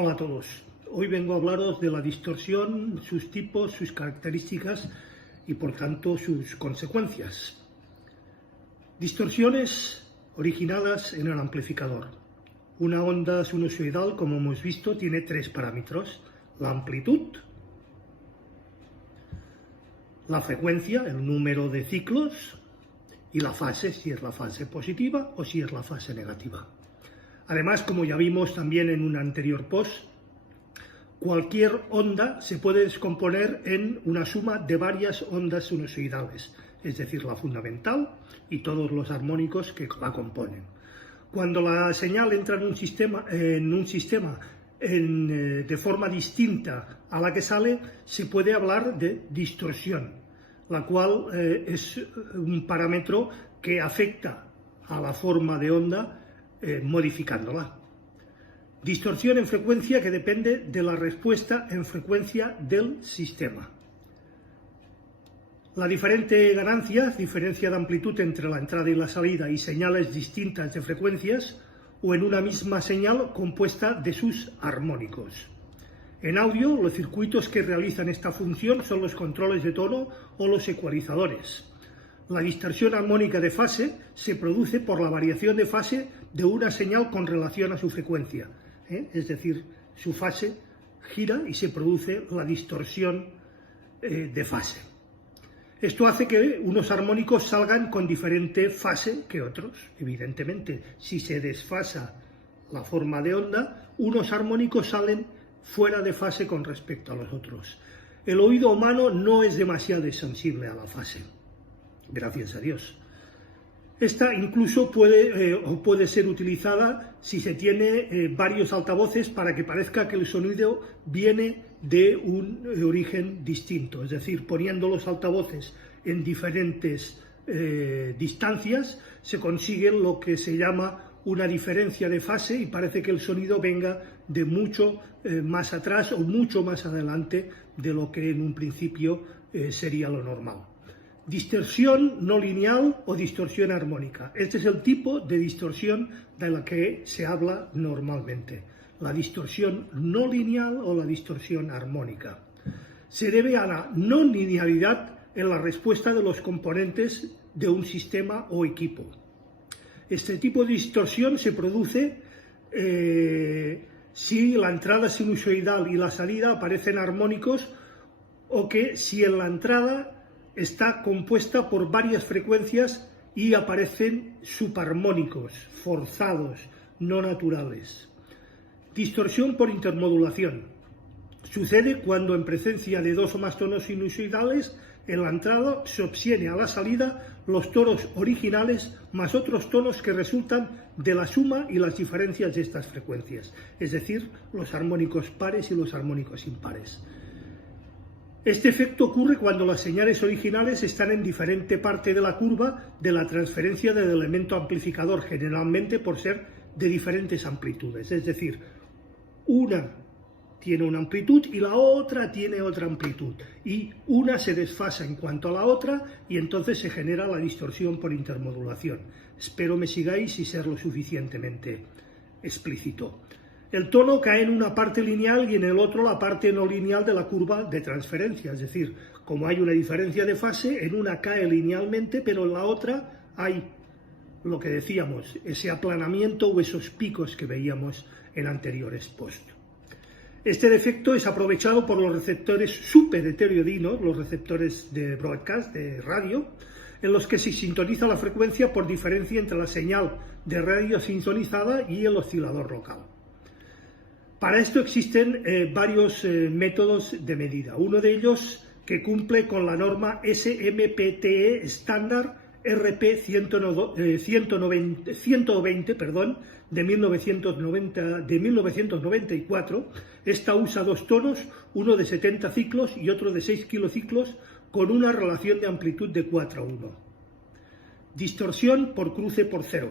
Hola a todos. Hoy vengo a hablaros de la distorsión, sus tipos, sus características y por tanto sus consecuencias. Distorsiones originadas en el amplificador. Una onda sinusoidal, como hemos visto, tiene tres parámetros: la amplitud, la frecuencia, el número de ciclos, y la fase, si es la fase positiva o si es la fase negativa. Además, como ya vimos también en un anterior post, cualquier onda se puede descomponer en una suma de varias ondas sinusoidales, es decir, la fundamental y todos los armónicos que la componen. Cuando la señal entra en un sistema de forma distinta a la que sale, se puede hablar de distorsión, la cual es un parámetro que afecta a la forma de onda modificándola. Distorsión en frecuencia que depende de la respuesta en frecuencia del sistema. La diferencia de amplitud entre la entrada y la salida y señales distintas de frecuencias o en una misma señal compuesta de sus armónicos. En audio, los circuitos que realizan esta función son los controles de tono o los ecualizadores. La distorsión armónica de fase se produce por la variación de fase de una señal con relación a su frecuencia. Es decir, su fase gira y se produce la distorsión de fase. Esto hace que unos armónicos salgan con diferente fase que otros. Evidentemente, si se desfasa la forma de onda, unos armónicos salen fuera de fase con respecto a los otros. El oído humano no es demasiado sensible a la fase, gracias a Dios. Esta incluso puede ser utilizada si se tiene varios altavoces para que parezca que el sonido viene de un origen distinto, es decir, poniendo los altavoces en diferentes distancias se consigue lo que se llama una diferencia de fase y parece que el sonido venga de mucho más atrás o mucho más adelante de lo que en un principio sería lo normal. Distorsión no lineal o distorsión armónica. Este es el tipo de distorsión de la que se habla normalmente. La distorsión no lineal o la distorsión armónica. Se debe a la no linealidad en la respuesta de los componentes de un sistema o equipo. Este tipo de distorsión se produce si la entrada sinusoidal y la salida aparecen armónicos o que si en la entrada está compuesta por varias frecuencias y aparecen subarmónicos, forzados, no naturales. Distorsión por intermodulación. Sucede cuando en presencia de dos o más tonos sinusoidales en la entrada se obtiene a la salida los tonos originales más otros tonos que resultan de la suma y las diferencias de estas frecuencias, es decir, los armónicos pares y los armónicos impares. Este efecto ocurre cuando las señales originales están en diferente parte de la curva de la transferencia del elemento amplificador, generalmente por ser de diferentes amplitudes. Es decir, una tiene una amplitud y la otra tiene otra amplitud. Y una se desfasa en cuanto a la otra y entonces se genera la distorsión por intermodulación. Espero me sigáis y ser lo suficientemente explícito. El tono cae en una parte lineal y en el otro la parte no lineal de la curva de transferencia, es decir, como hay una diferencia de fase, en una cae linealmente, pero en la otra hay lo que decíamos, ese aplanamiento o esos picos que veíamos en anteriores posts. Este defecto es aprovechado por los receptores superheteroidinos, los receptores de broadcast, de radio, en los que se sintoniza la frecuencia por diferencia entre la señal de radio sintonizada y el oscilador local. Para esto existen varios métodos de medida. Uno de ellos que cumple con la norma SMPTE estándar RP 120 de 1994. Esta usa dos tonos, uno de 70 ciclos y otro de 6 kilociclos, con una relación de amplitud de 4:1. Distorsión por cruce por cero.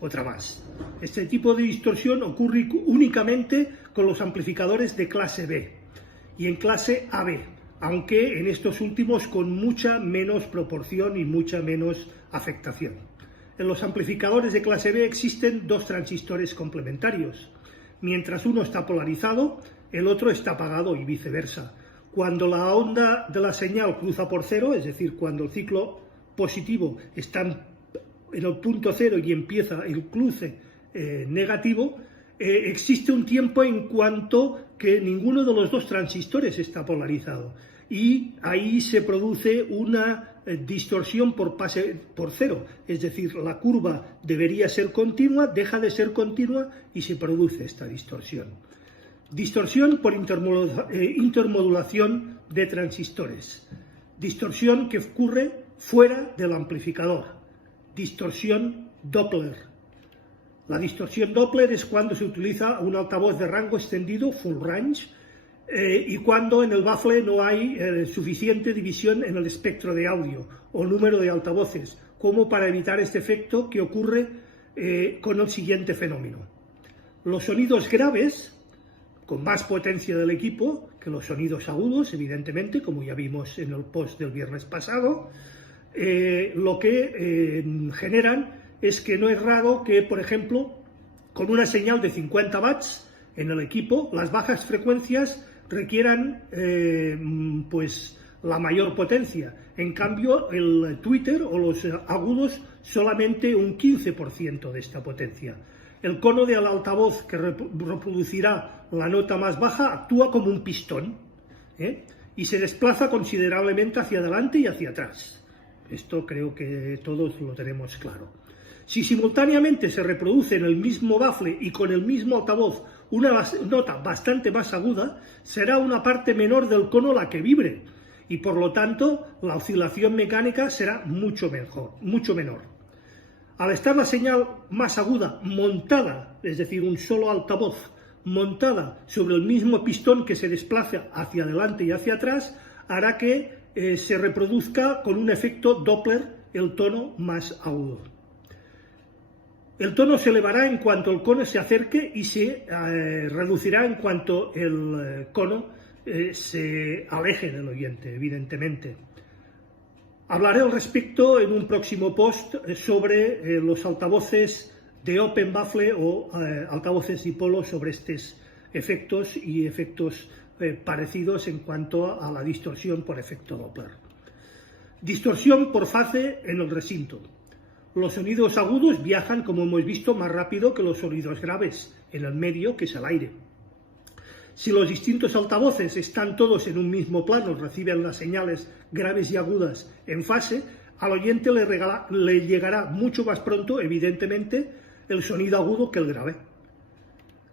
Otra más. Este tipo de distorsión ocurre únicamente con los amplificadores de clase B y en clase AB, aunque en estos últimos con mucha menos proporción y mucha menos afectación. En los amplificadores de clase B existen dos transistores complementarios, Mientras uno está polarizado, el otro está apagado y viceversa. Cuando la onda de la señal cruza por cero, es decir, cuando el ciclo positivo está en el punto cero y empieza el cruce negativo, existe un tiempo en cuanto que ninguno de los dos transistores está polarizado y ahí se produce una distorsión por cero, es decir, la curva debería ser continua, deja de ser continua y se produce esta distorsión. Distorsión por intermodulación de transistores, distorsión que ocurre fuera del amplificador, distorsión Doppler. La distorsión Doppler es cuando se utiliza un altavoz de rango extendido, full range, y cuando en el baffle no hay suficiente división en el espectro de audio o número de altavoces, como para evitar este efecto que ocurre con el siguiente fenómeno. Los sonidos graves, con más potencia del equipo que los sonidos agudos, evidentemente, como ya vimos en el post del viernes pasado, lo que generan es que no es raro que, por ejemplo, con una señal de 50 watts en el equipo, las bajas frecuencias requieran pues la mayor potencia. En cambio, el tweeter o los agudos solamente un 15% de esta potencia. El cono del altavoz que reproducirá la nota más baja actúa como un pistón y se desplaza considerablemente hacia adelante y hacia atrás. Esto creo que todos lo tenemos claro. Si simultáneamente se reproduce en el mismo baffle y con el mismo altavoz una nota bastante más aguda, será una parte menor del cono la que vibre y por lo tanto la oscilación mecánica será mucho menor. Al estar la señal más aguda montada, es decir, un solo altavoz montada sobre el mismo pistón que se desplaza hacia adelante y hacia atrás, hará que se reproduzca con un efecto Doppler el tono más agudo. El tono se elevará en cuanto el cono se acerque y se reducirá en cuanto el cono se aleje del oyente, evidentemente. Hablaré al respecto en un próximo post sobre los altavoces de Open Baffle o altavoces dipolo sobre estos efectos y efectos parecidos en cuanto a la distorsión por efecto Doppler. Distorsión por fase en el recinto. Los sonidos agudos viajan, como hemos visto, más rápido que los sonidos graves en el medio, que es el aire. Si los distintos altavoces están todos en un mismo plano, reciben las señales graves y agudas en fase, al oyente le llegará mucho más pronto, evidentemente, el sonido agudo que el grave.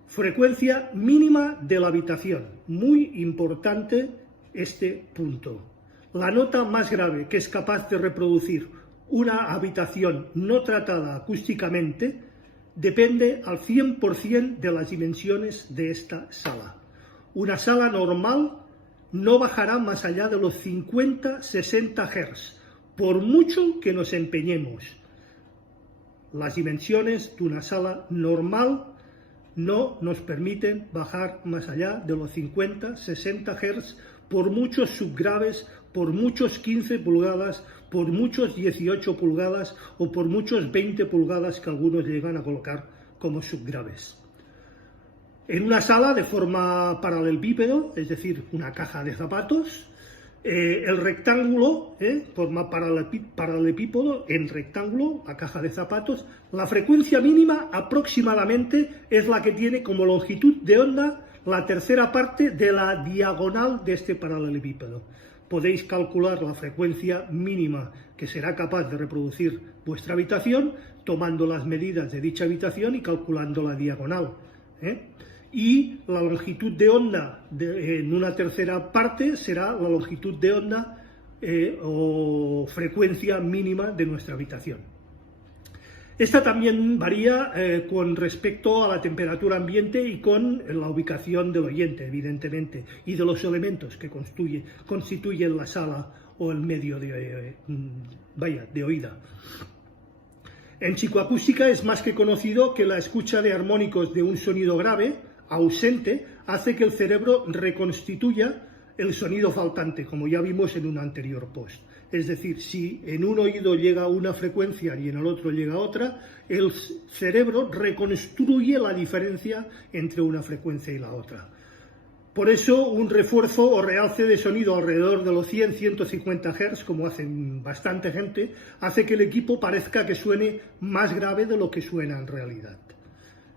Frecuencia mínima de la habitación. Muy importante este punto. La nota más grave que es capaz de reproducir una habitación no tratada acústicamente depende al 100% de las dimensiones de esta sala. Una sala normal no bajará más allá de los 50-60 Hz, por mucho que nos empeñemos. Las dimensiones de una sala normal no nos permiten bajar más allá de los 50-60 Hz, por muchos subgraves, por muchos 15 pulgadas, por muchos 18 pulgadas o por muchos 20 pulgadas que algunos llegan a colocar como subgraves. En una sala de forma paralelepípedo, es decir, una caja de zapatos, el rectángulo, forma paralelepípedo en rectángulo, la caja de zapatos, la frecuencia mínima aproximadamente es la que tiene como longitud de onda la tercera parte de la diagonal de este paralelepípedo. Podéis calcular la frecuencia mínima que será capaz de reproducir vuestra habitación tomando las medidas de dicha habitación y calculando la diagonal. Y la longitud de onda en una tercera parte será la longitud de onda o frecuencia mínima de nuestra habitación. Esta también varía con respecto a la temperatura ambiente y con la ubicación del oyente, evidentemente, y de los elementos que constituyen la sala o el medio de oída. En psicoacústica es más que conocido que la escucha de armónicos de un sonido grave, ausente, hace que el cerebro reconstituya el sonido faltante, como ya vimos en un anterior post. es decir, si en un oído llega una frecuencia y en el otro llega otra, el cerebro reconstruye la diferencia entre una frecuencia y la otra. Por eso, un refuerzo o realce de sonido alrededor de los 100-150 Hz, como hacen bastante gente, hace que el equipo parezca que suene más grave de lo que suena en realidad.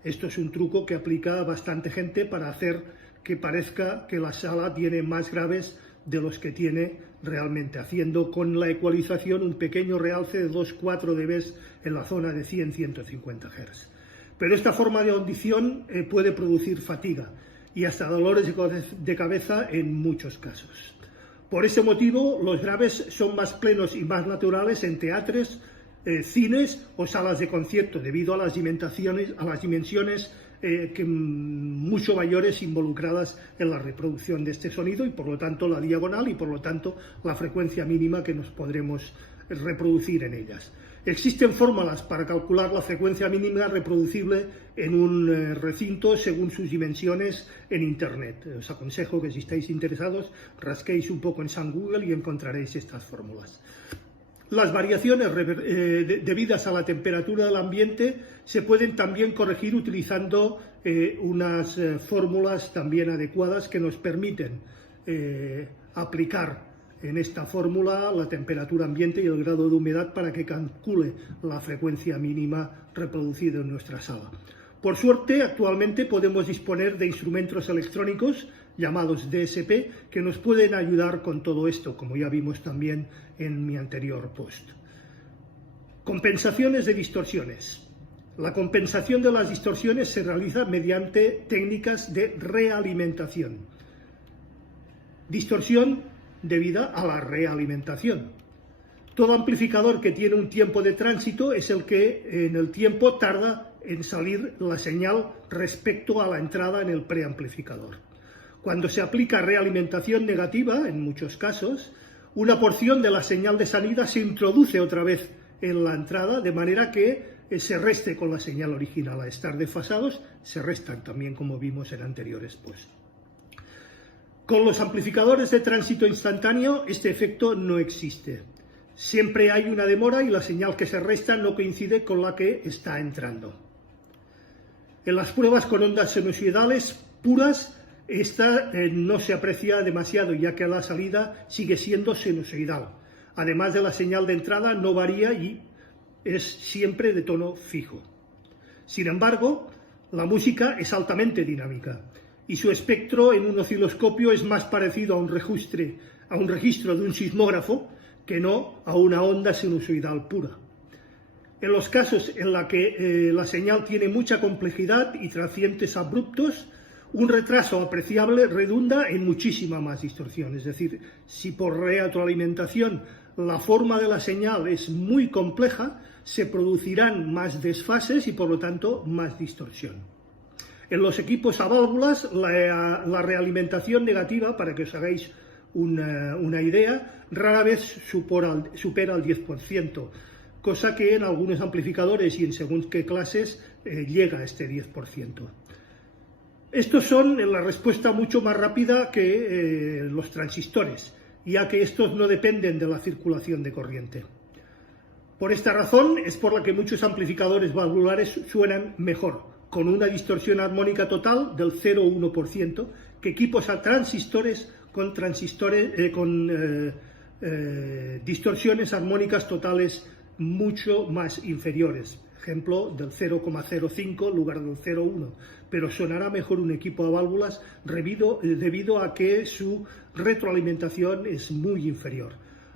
Esto es un truco que aplica bastante gente para hacer que parezca que la sala tiene más graves de los que tiene realmente, haciendo con la ecualización un pequeño realce de 2-4 dB en la zona de 100-150 Hz. Pero esta forma de audición puede producir fatiga y hasta dolores de cabeza en muchos casos. Por ese motivo, los graves son más plenos y más naturales en teatres, cines o salas de concierto, debido a las dimensiones mucho mayores involucradas en la reproducción de este sonido y por lo tanto la diagonal y por lo tanto la frecuencia mínima que nos podremos reproducir en ellas. Existen fórmulas para calcular la frecuencia mínima reproducible en un recinto según sus dimensiones en Internet. Os aconsejo que si estáis interesados rasquéis un poco en San Google y encontraréis estas fórmulas. Las variaciones debidas a la temperatura del ambiente se pueden también corregir utilizando unas fórmulas también adecuadas que nos permiten aplicar en esta fórmula la temperatura ambiente y el grado de humedad para que calcule la frecuencia mínima reproducida en nuestra sala. Por suerte, actualmente podemos disponer de instrumentos electrónicos llamados DSP que nos pueden ayudar con todo esto, como ya vimos también en mi anterior post. Compensaciones de distorsiones. La compensación de las distorsiones se realiza mediante técnicas de realimentación. Distorsión debida a la realimentación. Todo amplificador que tiene un tiempo de tránsito es el que en el tiempo tarda en salir la señal respecto a la entrada en el preamplificador. Cuando se aplica realimentación negativa, en muchos casos, una porción de la señal de salida se introduce otra vez en la entrada, de manera que se reste con la señal original. A estar desfasados, se restan también, como vimos en anteriores posts. Con los amplificadores de tránsito instantáneo, este efecto no existe. Siempre hay una demora y la señal que se resta no coincide con la que está entrando. En las pruebas con ondas sinusoidales puras, esta no se aprecia demasiado, ya que la salida sigue siendo sinusoidal. Además de la señal de entrada no varía y es siempre de tono fijo. Sin embargo, la música es altamente dinámica y su espectro en un osciloscopio es más parecido a un registro de un sismógrafo que no a una onda sinusoidal pura. En los casos en los que la señal tiene mucha complejidad y transientes abruptos, un retraso apreciable redunda en muchísima más distorsión. Es decir, si por retroalimentación la forma de la señal es muy compleja, se producirán más desfases y por lo tanto más distorsión. En los equipos a válvulas, la realimentación negativa, para que os hagáis una idea, rara vez supera el 10%, cosa que en algunos amplificadores y en según qué clases llega a este 10%. Estos son la respuesta mucho más rápida que los transistores, ya que estos no dependen de la circulación de corriente. Por esta razón es por la que muchos amplificadores valvulares suenan mejor, con una distorsión armónica total del 0,1%, que equipos a transistores con distorsiones armónicas totales mucho más inferiores. Ejemplo del 0,05 en lugar del 0,1, pero sonará mejor un equipo a válvulas debido a que su retroalimentación es muy inferior.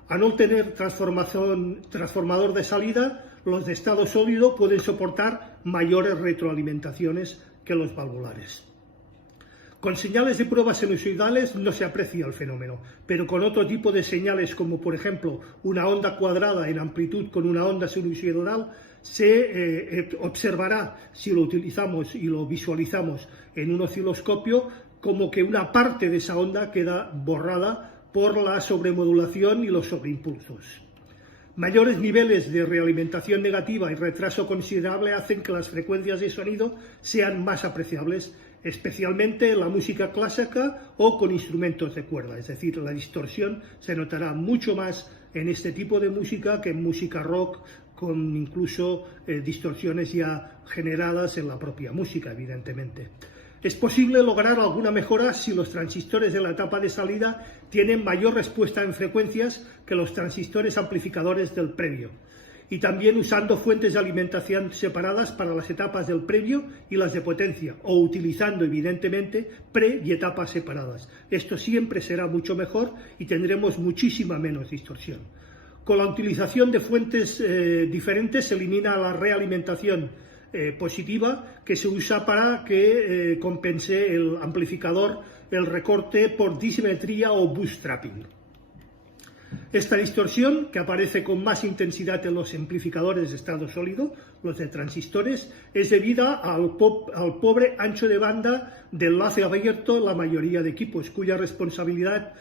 A no tener transformador de salida, los de estado sólido pueden soportar mayores retroalimentaciones que los valvulares. Con señales de pruebas sinusoidales no se aprecia el fenómeno, pero con otro tipo de señales, como por ejemplo una onda cuadrada en amplitud con una onda sinusoidal, se observará, si lo utilizamos y lo visualizamos en un osciloscopio, como que una parte de esa onda queda borrada por la sobremodulación y los sobreimpulsos. Mayores niveles de realimentación negativa y retraso considerable hacen que las frecuencias de sonido sean más apreciables especialmente en la música clásica o con instrumentos de cuerda. Es decir, la distorsión se notará mucho más en este tipo de música que en música rock, con incluso distorsiones ya generadas en la propia música, evidentemente. Es posible lograr alguna mejora si los transistores de la etapa de salida tienen mayor respuesta en frecuencias que los transistores amplificadores del previo, y también usando fuentes de alimentación separadas para las etapas del previo y las de potencia, o utilizando evidentemente pre y etapas separadas. Esto siempre será mucho mejor y tendremos muchísima menos distorsión. Con la utilización de fuentes diferentes se elimina la realimentación positiva que se usa para que compense el amplificador el recorte por disimetría o bootstrapping. Esta distorsión, que aparece con más intensidad en los amplificadores de estado sólido, los de transistores, es debida al pobre ancho de banda del enlace abierto en la mayoría de equipos, cuya responsabilidad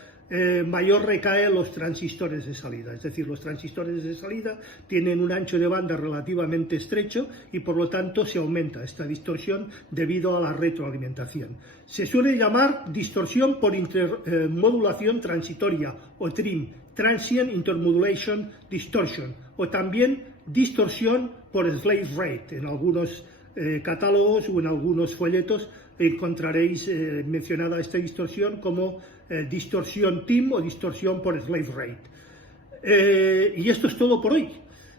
mayor recae en los transistores de salida. Es decir, los transistores de salida tienen un ancho de banda relativamente estrecho y por lo tanto se aumenta esta distorsión debido a la retroalimentación. Se suele llamar distorsión por intermodulación transitoria o TRIM, Transient Intermodulation Distortion, o también distorsión por slave rate. En algunos catálogos o en algunos folletos encontraréis mencionada esta distorsión como distorsión TIM o distorsión por slave rate. Y esto es todo por hoy.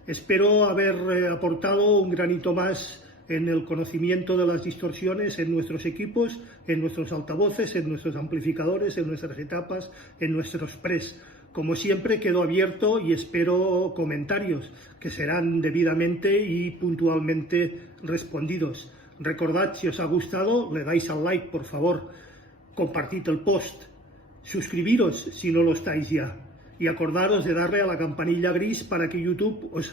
Espero haber aportado un granito más en el conocimiento de las distorsiones en nuestros equipos, en nuestros altavoces, en nuestros amplificadores, en nuestras etapas, en nuestros pres. Como siempre, quedo abierto y espero comentarios que serán debidamente y puntualmente respondidos. Recordad, si os ha gustado, le dais al like, por favor, compartid el post, suscribiros si no lo estáis ya, y acordaros de darle a la campanilla gris para que YouTube os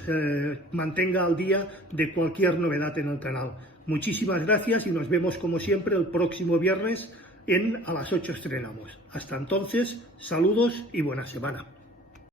mantenga al día de cualquier novedad en el canal. Muchísimas gracias y nos vemos como siempre el próximo viernes a las 8 estrenamos. Hasta entonces, saludos y buena semana.